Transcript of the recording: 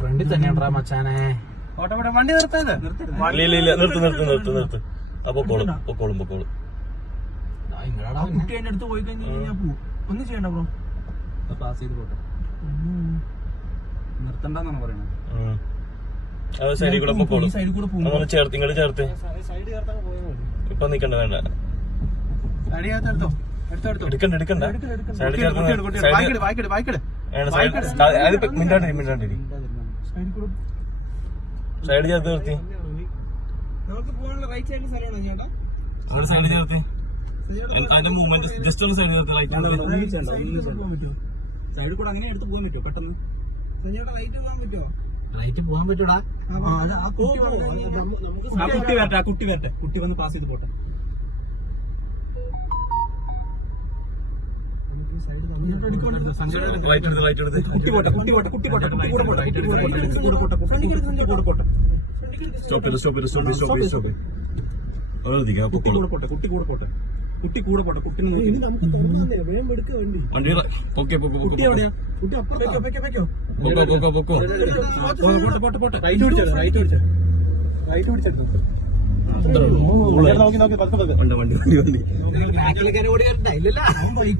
ഫ്രണ്ടിൽ തന്നെയാണ്ടാ മച്ചാനെ. വണ്ടി നിർത്തത് നിർത്ത്. അപ്പൊ പൊക്കോളും. കുട്ടി എന്റെ അടുത്ത് പോയി കഴിഞ്ഞാൽ ഞാൻ പോവും. ഒന്നും ചെയ്യണ്ട ബ്രോ, പാസ് ചെയ്ത് പോട്ടെ. നിർത്തണ്ടെന്നാണ് പറയുന്നത്. സൈഡിൽ കൂടെ പൊക്കോളും. സൈഡിൽ കൂടെ പോകും. ഇങ്ങോട്ട് ചേർത്ത് ഇപ്പൊ നിക്കണ്ട, വേണ്ട. സൈഡ് ചേർത്തെടുത്തോ, എടുത്തോ. എടുക്കണ്ട. സൈഡിൽ മിണ്ടാണ്ടിരി. സൈഡ് ചേർത്ത് നിർത്തി. നമുക്ക് പോകാനുള്ള റൈറ്റ് സൈഡിൽ സ്ഥലമാണോ ചേട്ടാ? സൈഡ് ചേർത്ത് അതിന്റെ മൂവ്മെന്റ് ജസ്റ്റ് ഒന്ന് സൈഡ് ചേർത്ത്. സൈഡിൽ കൂടെ അങ്ങനെ എടുത്ത് പോകാൻ പറ്റുമോ പെട്ടെന്ന്? റൈറ്റ് പോകാൻ പറ്റുമോ? റൈറ്റ് പോകാൻ പറ്റൂടാ. കുട്ടി വരട്ടെ. കുട്ടി വന്ന് പാസ് ചെയ്ത് പോട്ടെ. റൈറ്റ് എടുത്ത്. കുട്ടി പോട്ടെ. സ്റ്റോപ്പ് ചെയ്ത്. കുട്ടി കൂടെ പോട്ടെ. കുട്ടിനെ വണ്ടി പൊക്കോ. നോക്കി